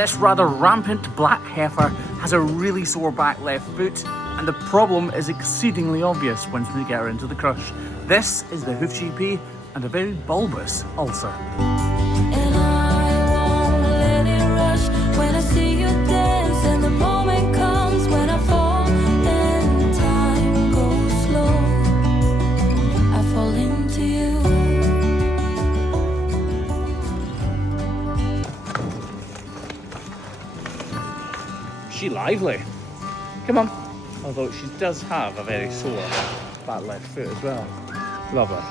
This rather rampant black heifer has a really sore back left foot, and the problem is exceedingly obvious once we get her into the crush. This is the Hoof GP and a very bulbous ulcer. And I won't let it rush when I see you dance, and the moment comes when I fall and time goes slow. I fall into you. She lively. Come on. Although she does have a very sore back left foot as well. Love her.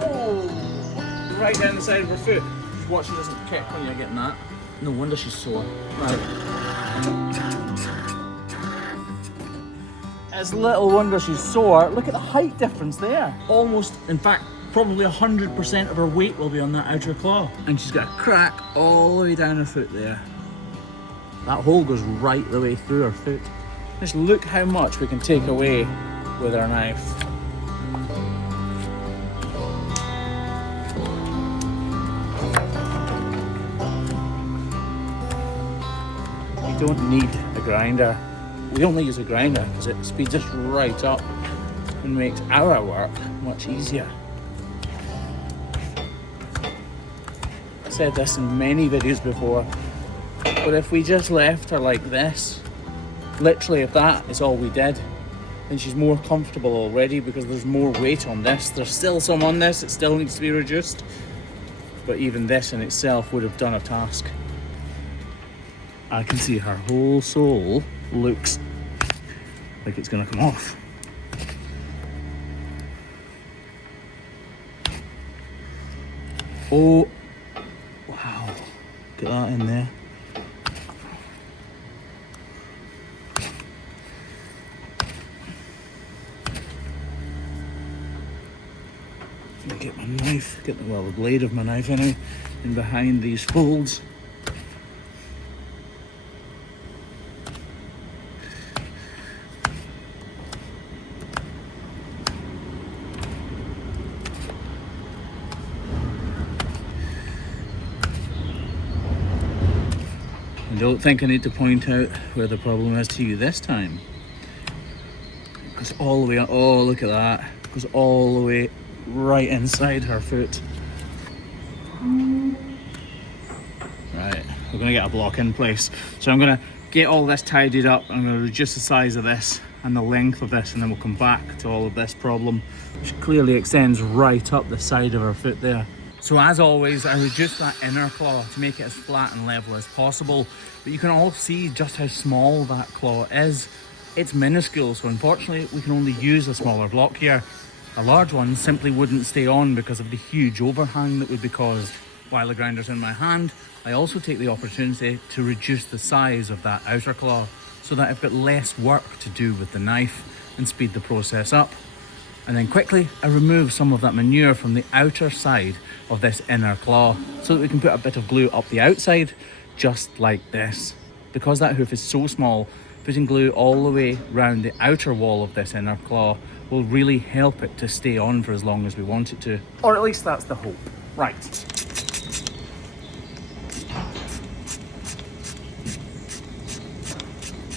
Oh! Right down the side of her foot. Just watch she doesn't kick when you're getting that. No wonder she's sore. Right. It's little wonder she's sore. Look at the height difference there. Almost, in fact, probably 100% of her weight will be on that outer claw. And she's got a crack all the way down her foot there. That hole goes right the way through her foot. Just look how much we can take away with our knife. You don't need a grinder. We only use a grinder because it speeds us right up and makes our work much easier. I've said this in many videos before, but if we just left her like this, literally if that is all we did, then she's more comfortable already because there's more weight on this. There's still some on this, it still needs to be reduced, but even this in itself would have done a task. I can see her whole sole looks like it's gonna come off. Oh, wow, get that in there. Get my knife, get the blade of my knife in behind these folds. I don't think I need to point out where the problem is to you this time. It goes all the way, oh look at that, it goes all the way right inside her foot. Right, we're gonna get a block in place. So I'm gonna get all this tidied up, I'm gonna reduce the size of this and the length of this, and then we'll come back to all of this problem, which clearly extends right up the side of her foot there. So as always, I reduced that inner claw to make it as flat and level as possible, but you can all see just how small that claw is. It's minuscule, so unfortunately we can only use a smaller block here. A large one simply wouldn't stay on because of the huge overhang that would be caused. While the grinder's in my hand, I also take the opportunity to reduce the size of that outer claw so that I've got less work to do with the knife and speed the process up. And then quickly, I remove some of that manure from the outer side of this inner claw so that we can put a bit of glue up the outside, just like this. Because that hoof is so small, putting glue all the way around the outer wall of this inner claw will really help it to stay on for as long as we want it to. Or at least that's the hope. Right.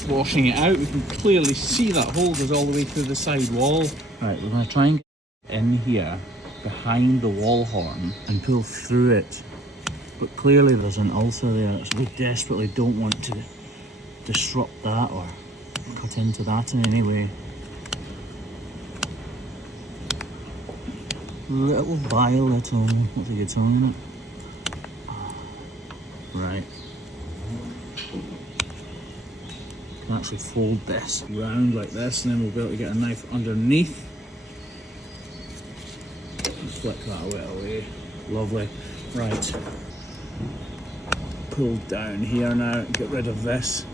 Washing it out, we can clearly see that hole goes all the way through the side wall. Right, we're going to try and get in here behind the wall horn and pull through it. But clearly there's an ulcer there, so we desperately don't want to disrupt that or cut into that in any way. Little violet on, what's a good song in it? Right. Can actually fold this round like this, and then we'll be able to get a knife underneath. Flick that a bit away. Lovely. Right. Pull down here now, get rid of this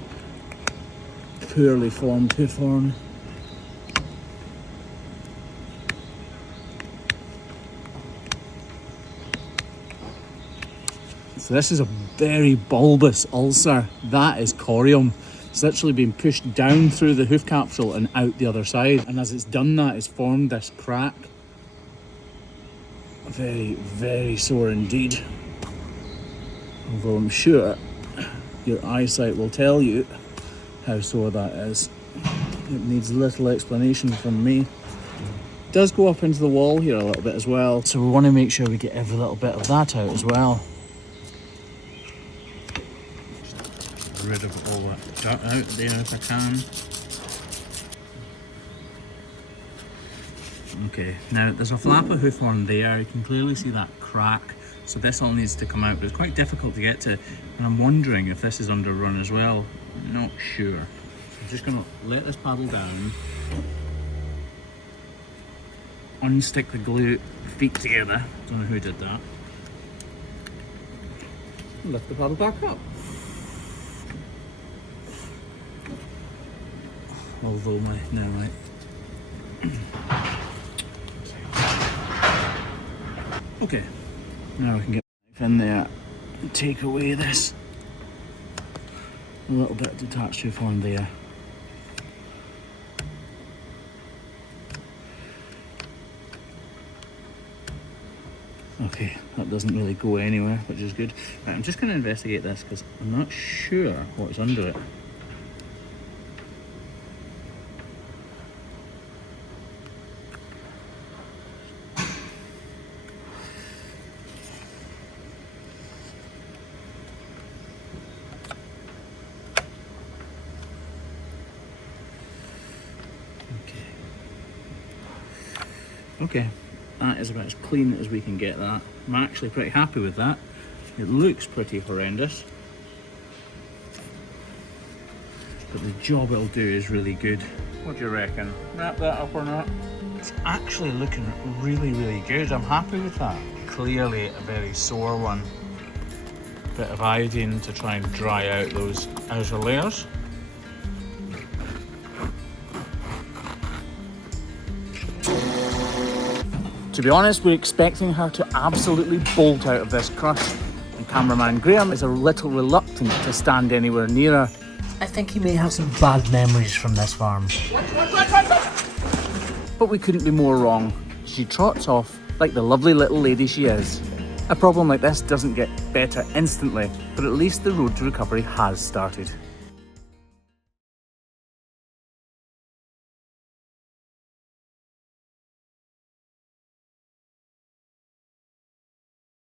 poorly formed hoof horn. So this is a very bulbous ulcer. That is corium. It's literally been pushed down through the hoof capsule and out the other side. And as it's done that, it's formed this crack. Very, very sore indeed. Although I'm sure your eyesight will tell you how sore that is. It needs little explanation from me. It does go up into the wall here a little bit as well, so we want to make sure we get every little bit of that out as well. Just rid of all that dirt out there if I can. Okay, now there's a flap of hoof on there. You can clearly see that crack. So this all needs to come out, but it's quite difficult to get to. And I'm wondering if this is underrun as well. I'm not sure. I'm just gonna let this paddle down. Unstick the glue feet together. Don't know who did that. Lift the paddle back up. Although okay, now we can get in there and take away this little bit detached hoof on there. Okay, that doesn't really go anywhere, which is good. Right, I'm just going to investigate this because I'm not sure what's under it. Okay, that is about as clean as we can get that. I'm actually pretty happy with that. It looks pretty horrendous, but the job it'll do is really good. What do you reckon? Wrap that up or not? It's actually looking really, really good. I'm happy with that. Clearly a very sore one. Bit of iodine to try and dry out those outer layers. To be honest, we're expecting her to absolutely bolt out of this crush, and cameraman Graham is a little reluctant to stand anywhere near her. I think he may have some bad memories from this farm. But we couldn't be more wrong. She trots off like the lovely little lady she is. A problem like this doesn't get better instantly, but at least the road to recovery has started.